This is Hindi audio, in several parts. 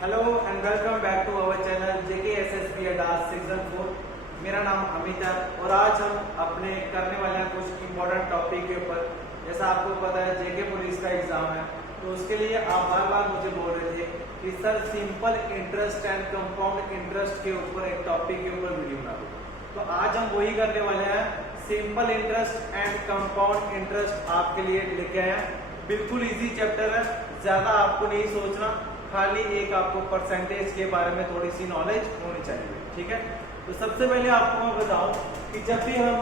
Hello and welcome back to our channel JK SSB अडास सीजन 4। मेरा नाम अमित है और आज हम अपने करने वाले हैं कुछ इम्पोर्टेंट टॉपिक के ऊपर। जैसा आपको पता है जेके पुलिस का एग्जाम है, तो उसके लिए आप बार बार मुझे बोल रहे थे कि sir simple interest and compound interest के ऊपर एक टॉपिक के ऊपर वीडियो बना दो। तो आज हम वही करने वाले हैं। Simple interest and compound interest आपके लिए लेके आए हैं। बिल्कुल इजी चैप्टर है, ज्यादा आपको नहीं सोचना, खाली एक आपको परसेंटेज के बारे में थोड़ी सी नॉलेज होनी चाहिए। ठीक है, तो सबसे पहले आपको मैं बताऊं कि जब भी हम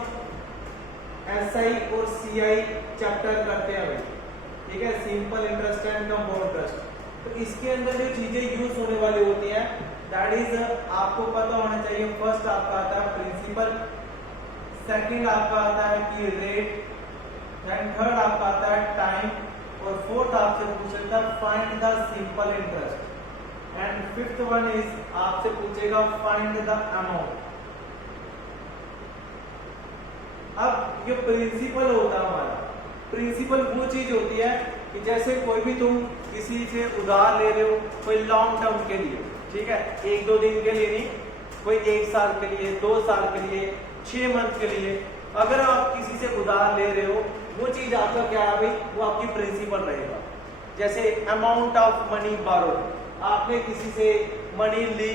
एसआई और सीआई चैप्टर करते हैं भाई, ठीक है, simple interest and compound interest, तो इसके अंदर जो चीजें यूज होने वाली होती हैं दैट इज आपको पता होना चाहिए। फर्स्ट आपका आता है प्रिंसिपल, सेकंड आपका आता है कि रेट, देन थर्ड आपका आता है टाइम, और फोर्थ आपसे पूछेगा find the simple interest, and fifth one is आपसे पूछेगा फाइंड द अमाउंट। अब ये प्रिंसिपल होता है हमारा। प्रिंसिपल वो चीज होती है कि जैसे कोई भी तुम किसी से उधार ले रहे हो, कोई लॉन्ग टर्म के लिए, ठीक है, एक दो दिन के लिए नहीं, कोई एक साल के लिए, 2 साल के लिए, 6 मंथ के लिए, अगर आप किसी से उधार ले रहे हो, वो चीज आपका क्या है भाई, वो आपकी प्रिंसिपल रहेगा। जैसे अमाउंट ऑफ मनी बारोड, आपने किसी से मनी ली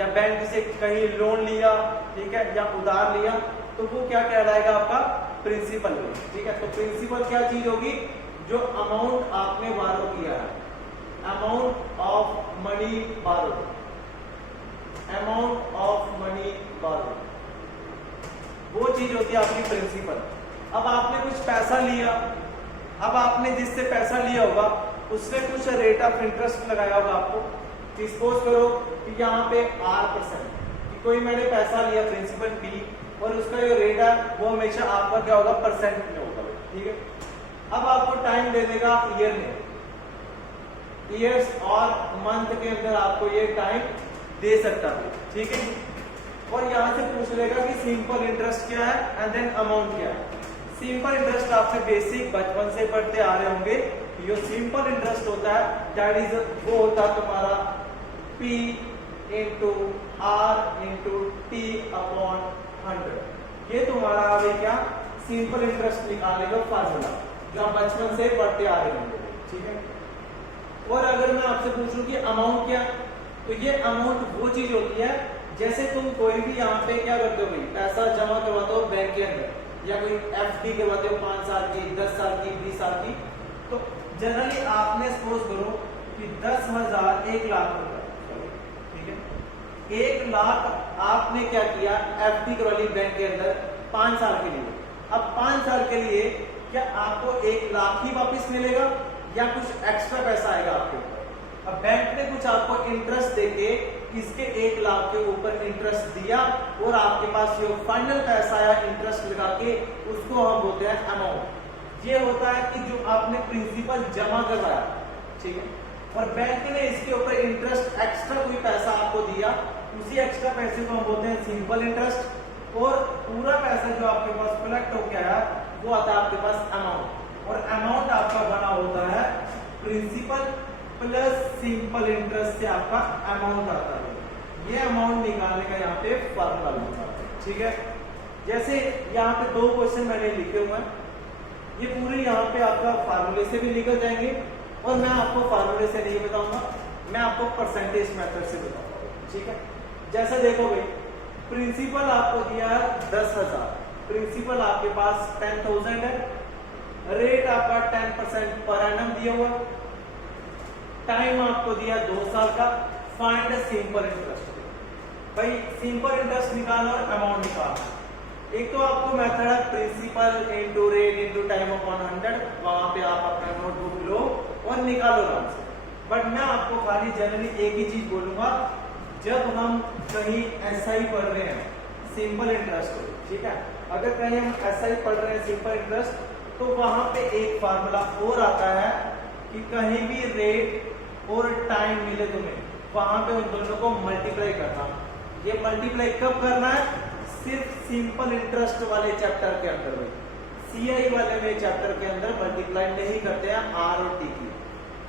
या बैंक से कहीं लोन लिया, ठीक है, या उधार लिया, तो वो क्या कहलाएगा आपका प्रिंसिपल। ठीक है, तो प्रिंसिपल क्या चीज होगी, जो अमाउंट आपने बारो किया है, अमाउंट ऑफ मनी बारो, अमाउंट ऑफ मनी बारो, वो चीज होती है आपकी प्रिंसिपल। अब आपने कुछ पैसा लिया, अब आपने जिससे पैसा लिया होगा उसने कुछ रेट ऑफ इंटरेस्ट लगाया होगा आपको। सपोज करो कि यहाँ पे 8% कि कोई मैंने पैसा लिया प्रिंसिपल बी, और उसका जो रेट है वो हमेशा आपका क्या होगा, परसेंट में होगा। ठीक है, अब आपको टाइम दे देगा ईयर में, ईयर्स और मंथ के अंदर आपको ये टाइम दे सकता है। ठीक है, और यहां से पूछ लेगा कि सिंपल इंटरेस्ट क्या है एंड देन अमाउंट क्या है। सिंपल इंटरेस्ट आपसे बेसिक बचपन से पढ़ते आ रहे होंगे। जो सिंपल इंटरेस्ट होता है दैट इज वो होता है तुम्हारा P into R into T upon 100। ये तुम्हारा अभी क्या सिंपल इंटरेस्ट निकालने का फार्मूला जो आप बचपन से पढ़ते आ रहे होंगे। ठीक है, और अगर मैं आपसे पूछूं कि अमाउंट क्या, तो ये अमाउंट वो चीज होती है जैसे तुम कोई भी यहाँ पे क्या करते हो भाई, पैसा जमा करवाते हो बैंक के अंदर, या कोई एफडी करवाते हो 5 साल की, 10 साल की, 20 साल की, तो जनरली आपने सपोज करो कि 10,000 1 लाख रुपए, ठीक है, 1 लाख आपने क्या किया, एफडी करवा ली बैंक के अंदर 5 साल के लिए। अब 5 साल के लिए क्या आपको 1 लाख ही वापिस मिलेगा या कुछ एक्स्ट्रा पैसा आएगा आपके ऊपर? अब बैंक ने कुछ आपको इंटरेस्ट देके इसके 1 लाख के ऊपर इंटरेस्ट दिया, और आपके पास जो फाइनल पैसा आया इंटरेस्ट लगा के, उसको हम बोलते हैं अमाउंट। ये होता है कि जो आपने प्रिंसिपल जमा करवाया, ठीक है, और बैंक ने इसके ऊपर इंटरेस्ट एक्स्ट्रा कोई पैसा आपको दिया, उसी एक्स्ट्रा पैसे को हम बोलते हैं सिंपल इंटरेस्ट, और पूरा पैसा जो आपके पास कलेक्ट होकर आया वो आता है आपके पास अमाउंट, और अमाउंट आपका बना होता है प्रिंसिपल प्लस सिंपल इंटरेस्ट से आपका अमाउंट आता है। ये अमाउंट निकालने का यहाँ पे फॉर्मूला होता है। ठीक है, जैसे यहाँ पे 2 क्वेश्चन मैंने लिखे हुए हैं, ये पूरे यहाँ पे आपका फार्मूले से भी निकल जाएंगे, और मैं आपको फार्मूले से नहीं बताऊंगा, मैं आपको परसेंटेज मेथड से बताऊंगा। ठीक है, जैसे देखो भाई, प्रिंसिपल आपको दिया है 10,000, प्रिंसिपल आपके पास 10,000 है, रेट आपका 10% पर एनम दिया हुआ, टाइम आपको दिया 2 साल का, फाइंड सिंपल इंटरेस्ट। भाई सिंपल इंटरेस्ट निकालना और अमाउंट निकालना, एक तो आपको मेथड है principal into rate into time upon 100, वहां पे आप अपना नोटबुक लो और निकालो आराम से। बट मैं आपको खाली जनरली एक ही चीज बोलूंगा, जब हम कहीं एसआई पढ़ रहे हैं सिंपल इंटरेस्ट, ठीक है, अगर कहीं हम एसआई पढ़ रहे हैं सिंपल इंटरेस्ट, तो वहां पे एक फार्मूला और आता है कि कहीं भी रेट और टाइम मिले तुम्हें, वहां पे उन दोनों को मल्टीप्लाई करना। ये मल्टीप्लाई कब करना है, सिर्फ सिंपल इंटरेस्ट वाले चैप्टर के अंदर में, सीआई वाले में चैप्टर के अंदर मल्टीप्लाई नहीं करते हैं आर और टी की।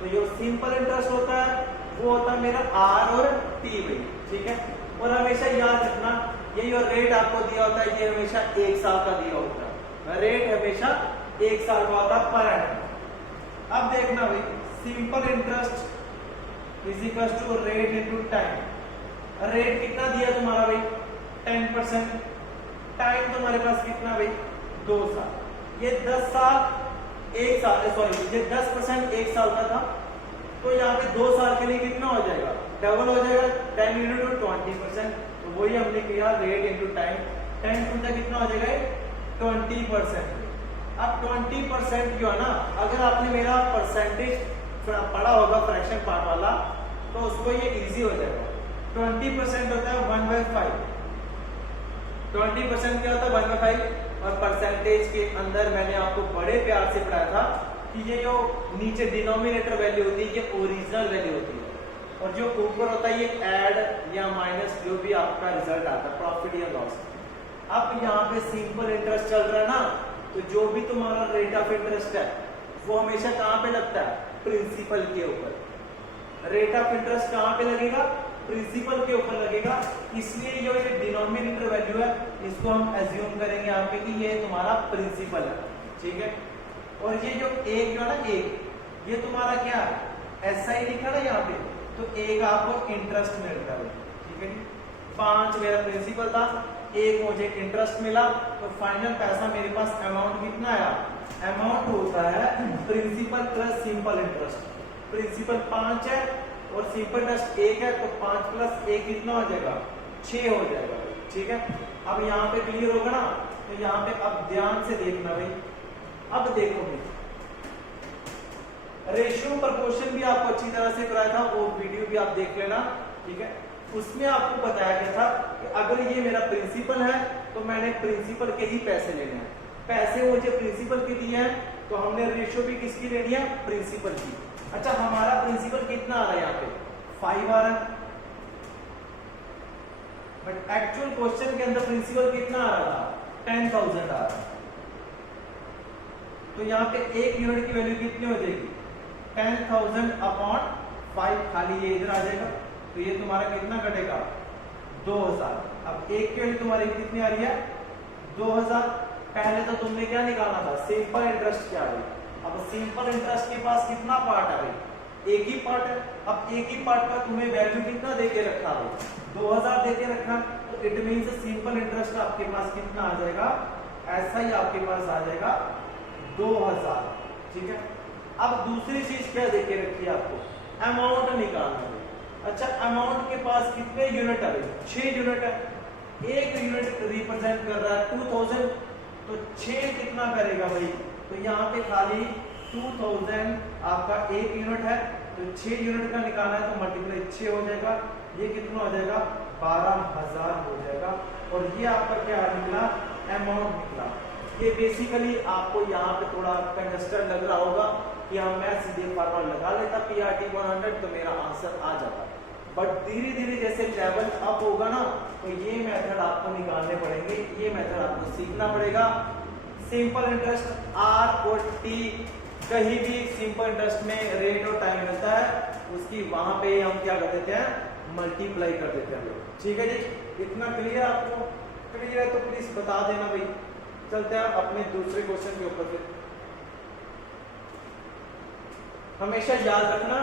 तो ये सिंपल इंटरेस्ट होता है वो होता है मेरा आर और टी भाई, ठीक है। और हमेशा याद रखना ये जो रेट आपको दिया होता है ये हमेशा 1 साल का दिया होता है, रेट हमेशा 1 साल का होता है पर एनम। अब देखना भाई simple interest is equal to rate into time. Rate कितना दिया तुम्हारा भाई 10%, टाइम तुम्हारे पास कितना भाई 2 साल। ये 10 साल 1 साल सॉरी ये 10% 1 साल का था, तो यहाँ पे 2 साल के लिए कितना हो जाएगा डबल हो जाएगा 10 इंटू 20%। तो वही हमने किया रेट इंटू टाइम, 10 टू कितना हो जाएगा 20%। अब 20% जो है ना अगर आपने मेरा परसेंटेज पढ़ा होगा फ्रैक्शन पार्ट वाला तो उसको ये इजी हो जाएगा। 20% होता है 1/5, 20% क्या होता है 1/5। और परसेंटेज के अंदर मैंने आपको बड़े प्यार से पढ़ाया था कि ये जो नीचे डिनोमिनेटर वैल्यू होती है ये ओरिजिनल वैल्यू होती है और जो ऊपर होता है ये ऐड या माइनस जो भी आपका रिजल्ट आता है प्रॉफिट या लॉस। अब यहाँ पे सिंपल इंटरेस्ट चल रहा है ना, तो जो भी तुम्हारा रेट ऑफ इंटरेस्ट है वो हमेशा कहाँ पे लगता है प्रिंसिपल के ऊपर। रेट ऑफ इंटरेस्ट कहाँ पे लगेगा प्रिंसिपल के ऊपर लगेगा, इसलिए जो ये डिनोमिनेटर वैल्यू है इसको हम एज्यूम करेंगे यहाँ पे कि ये तुम्हारा प्रिंसिपल है, ठीक है। और ये जो एक जो है ना एक ये तुम्हारा क्या है SI लिखा ना यहाँ पे, तो एक आपको इंटरेस्ट मिलता है, ठीक है। 5 मेरा प्रिंसिपल था, 1 मुझे इंटरेस्ट मिला, तो फाइनल पैसा मेरे पास अमाउंट कितना आया, अमाउंट होता है principal plus simple interest. Principal 5 है और सिंपल इंटरेस्ट 1 है, तो 5 प्लस 1 कितना हो जाएगा 6 हो जाएगा, ठीक है। अब यहाँ पे क्लियर होगा ना, तो यहाँ पे अब ध्यान से देखना भाई। अब देखो भाई रेशियो प्रपोर्शन भी आपको अच्छी तरह से कराया था, वो वीडियो भी आप देख लेना, ठीक है। उसमें आपको बताया गया था कि अगर ये मेरा प्रिंसिपल है तो मैंने प्रिंसिपल के ही पैसे लेने हैं। पैसे मुझे प्रिंसिपल के दिए हैं तो हमने रेशियो भी किसकी लेनी है प्रिंसिपल की। अच्छा हमारा प्रिंसिपल कितना आ रहा है यहाँ पे 5 आ रहा है, बट एक्चुअल क्वेश्चन के अंदर प्रिंसिपल कितना आ रहा था 10,000 आ रहा है। तो यहाँ पे 1 यूनिट की वैल्यू कितनी हो जाएगी 10,000 अपॉन 5, खाली ये इधर आ जाएगा, तो ये तुम्हारा कितना कटेगा 2000। अब 1 की वैल्यू तुम्हारी कितनी आ रही है 2000। पहले तो तुमने क्या निकालना था सिंपल इंटरेस्ट क्या है। अब सिंपल इंटरेस्ट के पास कितना पार्ट है भाई एक ही पार्ट है। अब एक ही पार्ट का तुम्हें वैल्यू कितना देके रखा है 2000 देके रखा, तो इट मींस सिंपल इंटरेस्ट आपके पास कितना आ जाएगा ऐसा ही आपके पास आ जाएगा 2000, ठीक है। अब दूसरी चीज क्या देके रखी है आपको अमाउंट निकालना है। अच्छा अमाउंट के पास कितने यूनिट है 6 यूनिट है, 1 यूनिट रिप्रेजेंट कर रहा है 2000, तो 6 कितना करेगा भाई, तो यहाँ पे खाली 2000 आपका 1 यूनिट है, तो 6 यूनिट का निकालना है तो मल्टीप्लाई 6 हो जाएगा, ये कितना हो जाएगा 12,000 हो जाएगा। और ये आपका क्या निकला अमाउंट निकला। ये बेसिकली आपको यहाँ पे थोड़ा कंजस्टेड लग रहा होगा कि हाँ मैं सीधे फॉर्मूला लगा लेता PRT 100 तो मेरा आंसर आ जाता, बट धीरे धीरे जैसे लेवल अप होगा ना तो ये मेथड आपको निकालने पड़ेंगे, ये मेथड आपको सीखना पड़ेगा। सिंपल इंटरेस्ट R और T कहीं भी सिंपल इंटरेस्ट में रेट और टाइम मिलता है उसकी वहां पे हम क्या कर देते हैं मल्टीप्लाई कर देते हैं, ठीक है जी। इतना क्लियर आपको क्लियर है तो प्लीज बता देना भाई। चलते हैं अपने दूसरे क्वेश्चन के ऊपर। फिर हमेशा याद रखना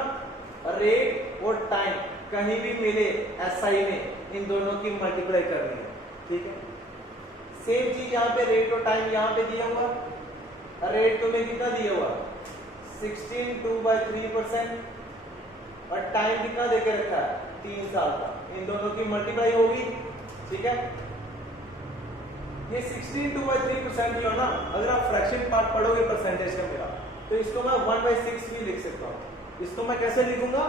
रेट और टाइम कहीं भी मिले SI में इन दोनों की मल्टीप्लाई करनी है, ठीक है। सेम चीज यहाँ पे रेट और टाइम यहाँ पे दिया हुआ, रेट तुम्हें कितना दिया हुआ 16 2/3% और टाइम कितना देके रखा है 3 साल का, इन दोनों की मल्टीप्लाई होगी, ठीक है। ये 16 2/3% जो है ना अगर आप फ्रैक्शन पार्ट पढ़ोगे परसेंटेज का मेरा तो इसको मैं 1/6 भी लिख सकता हूँ। इसको मैं कैसे लिखूंगा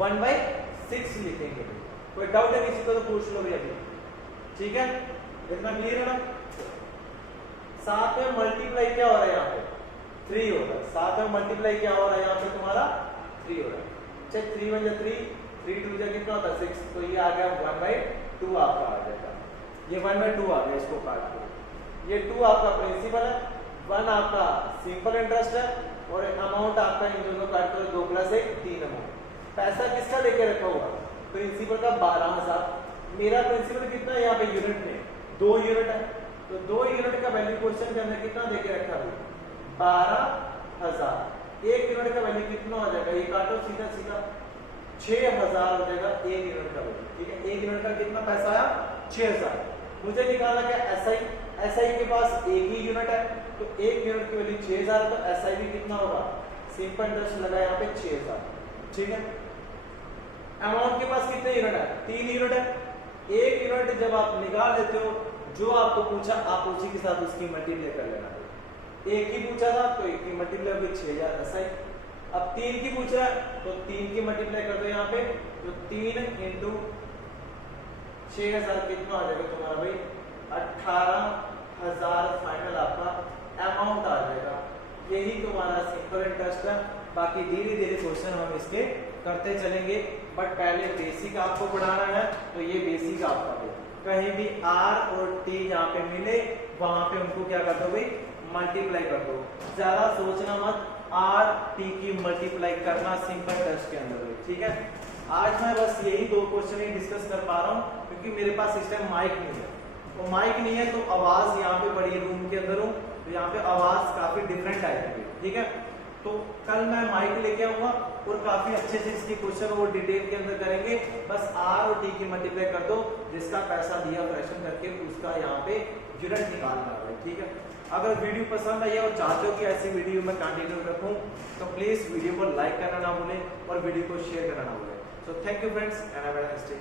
1/6 लिखेंगे। कोई डाउट है किसी को तो पूछ लो भैया, ठीक है। इतना क्लियर है ना। साथ में मल्टीप्लाई क्या हो रहा है यहाँ पे 3 हो रहा है, साथ में मल्टीप्लाई क्या हो रहा है यहाँ पे तुम्हारा 3 हो रहा है। चेक 3 1 3 3 2 कितना होता है 6, तो ये आ गया 1/2 आपका आ जाएगा, ये 1/2 आ गया। इसको काट दो, ये 2 आपका प्रिंसिपल है, 1 आपका सिंपल इंटरेस्ट है और अमाउंट आपका इन दोनों काट दो 2 + 1 3 अमाउंट। पैसा किसका लेके रखा हुआ, प्रिंसिपल का 12,000। मेरा प्रिंसिपल कितना है यहाँ पे यूनिट में 2 यूनिट है, तो 2 यूनिट का वैल्यू क्वेश्चन के अंदर कितना देके रखा है 12,000। 1 यूनिट का वैल्यू कितना हो जाएगा, ये काटो सीधा सीधा 6,000 हो जाएगा 1 यूनिट का वैल्यू। ठीक है, 1 यूनिट का कितना पैसा आया 6,000। मुझे निकालना क्या एसआई के पास एक ही यूनिट है, तो 1 यूनिट की वैल्यू 6,000, तो एसआई भी कितना होगा, सिंपल इंटरेस्ट लगा यहाँ पे 6,000। ठीक है, अमाउंट के पास कितने यूनिट है 3 यूनिट है। 1 यूनिट जब आप निकाल लेते हो, जो आपको पूछा आप उसी के साथ उसकी मल्टीप्लाई कर लेना। एक ही पूछा था तो एक की मल्टीप्लाई होगी 6,000 एसआई। अब 3 की पूछ रहा है तो 3 की मल्टीप्लाई कर दो यहाँ पे, तो 3 इंटू 6,000 कितना आ जाएगा तुम्हारा भाई 18,000 फाइनल आपका अमाउंट आ जाएगा। यही तुम्हारा सिंपल इंटरेस्ट है। बाकी धीरे धीरे क्वेश्चन हम इसके करते चलेंगे, बट पहले बेसिक आपको पढ़ाना है, तो ये बेसिक आपका है। कहीं भी आर और टी यहाँ पे मिले वहां पे उनको क्या कर दो भाई मल्टीप्लाई कर दो। ज्यादा सोचना मत, आर टी की मल्टीप्लाई करना सिंपल टेस्ट के अंदर। ठीक है, आज मैं बस यही 2 क्वेश्चन ही डिस्कस कर पा रहा हूँ, क्योंकि मेरे पास इस टाइम माइक नहीं है। तो माइक नहीं है तो आवाज यहाँ पे बड़ी रूम के अंदर हूँ, तो यहाँ पे आवाज काफी डिफरेंट आएगी। ठीक है, तो कल मैं माइक लेके आऊंगा और काफी अच्छे से इसके क्वेश्चन वो डिटेल के अंदर करेंगे। बस आर और टी की मल्टीप्लाई कर दो, जिसका पैसा दिया फ्रैक्शन करके उसका यहाँ पे यूनिट निकालना है। ठीक है, अगर वीडियो पसंद आई और चाहते हो कि ऐसी वीडियो मैं कंटिन्यू रखूं, तो प्लीज वीडियो को लाइक करना ना भूलें और वीडियो को शेयर करना ना भूलें। So thank you friends and have a nice day.